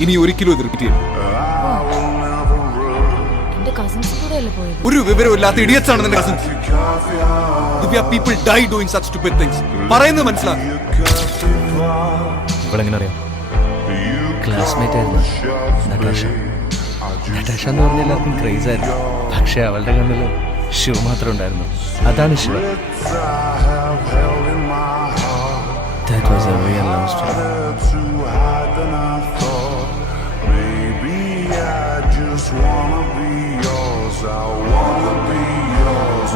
ഇനി ഒരിക്കലും ഇത് റിപ്പീറ്റ് ചെയ്യും. ഒരു വിവരമില്ലാത്ത ഇഡിയറ്റ്സ് ആണ് നിന്റെ കസിൻസ്. ദിവ്യ, people die doing such stupid things. പറയുന്നത് മനസ്സിലാക്കും. ഇവളെങ്ങനെ അറിയാം? ക്ലാസ്മേറ്റ് ആയിരുന്നു നടാഷ. നടാഷ എന്ന് പറഞ്ഞ എല്ലാവർക്കും ക്രേസ് ആയിരുന്നു. പക്ഷെ അവളുടെ കണ്ണിൽ ശിവ മാത്രം ഉണ്ടായിരുന്നു. അതാണ് Shiva. That was a real love story. I just wanna be yours. I wanna be yours.